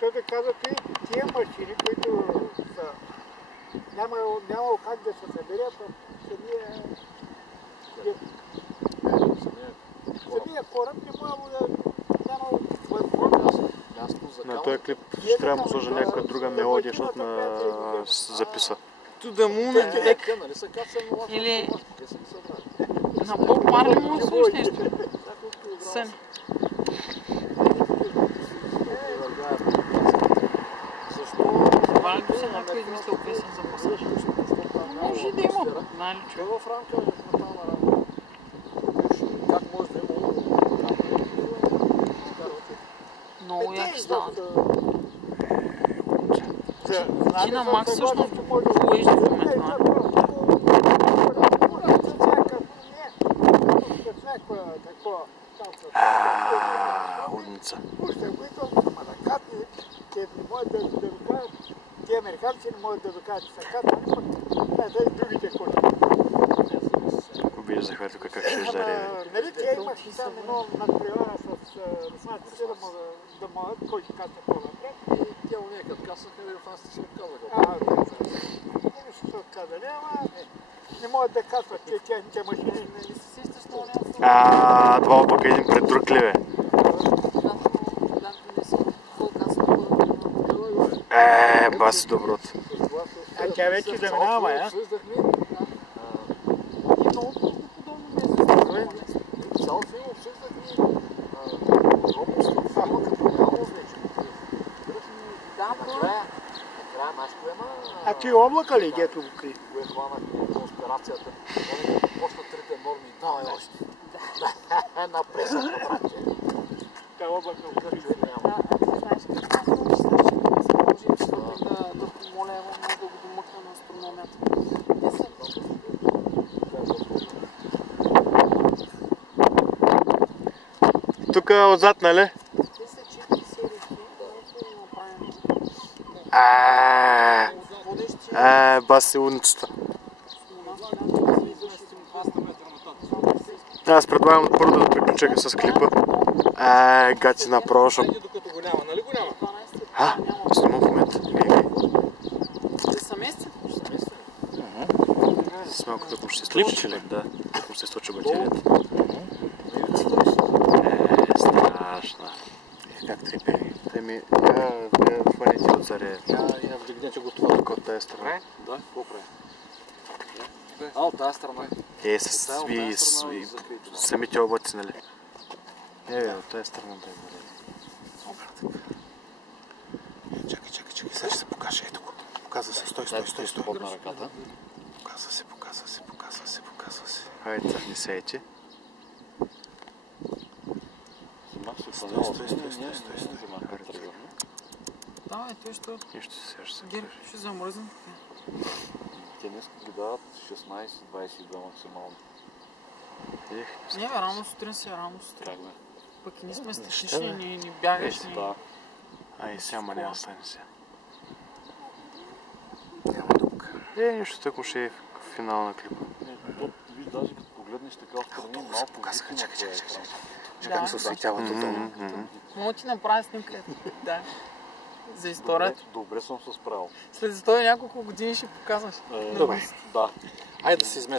Защото казват, тия машини, които са нямало как да се съберят, самия кораб не нямало възможност. На този клип ще трябва да му сложа някаква друга мелодия, защото на записа. To the moon and back. Или на Боб Марли му слушаш нещо. Сън. Това ли си някой измислил песен за пасаж? Може и да има. Знае ли човек? В рамка метална рамка. Как може да има? Много яки стават. Ти на Макс всъщност поежда в момента. Лудница. Тия американци не могат да докажат, че са катани, пък да и другите хора. Виждахме тук как ще жаре. Нали тя имаш там едно надпревара с руснаците да могат, кой ще каста по-напред. И тя уния като касаха, руснаците се отказаха. Не ще се отказали, ама не могат да касват тия машини. Това пък един пред друг ли бе? Баси доброто. А тя вече заминава, я? Цял филм обсъждахме робността в филма като реалност вече. Накрая наш поема... А ти облака ли, дето го кри? Го е хванах конспирацията. Почна трите норми. Давай още. Една пресъвка, братче. Та облака го кри. Да помоля Ева много да го домъкна на астрономията. Тук отзад, нали? Те са 4 серии, баси лудницата. Аз предлагам първо да приключа с клипа. Гати направо, защото... Снимам в момента. Те са месеци? С малкото общество. Липче ли? Да. Общество, че батерията. Страшна. Как трепери? Я хванете от заре. Я вдигнете го това. Тук от тази страна. Да, какво прави? От тази страна. С самите облаци, нали? От тази страна да е бъде. Чакай, сега ще се покаже. Ето го. Показва се. Стой. Показва се. Хайде, не сейте. Стой. Да, той ще... Нищо се Герб ще замръзне. Те днес ги дават 16-22 максимално. Не, рано сутрин си, Пък и ние сме статични, ни бягаш. Ай, сега няма стане сега. Няма тук. Нищо тъкмо ще е финал на клипа. Виж, даже като погледнеш така отстрани, малко показаха, чакай. Чакай да се осветява тотално. Мога ти направя снимка. Да. За историята. Добре съм се справил. След 100 няколко години ще показваш. Добре. Да. Айде да се изместим.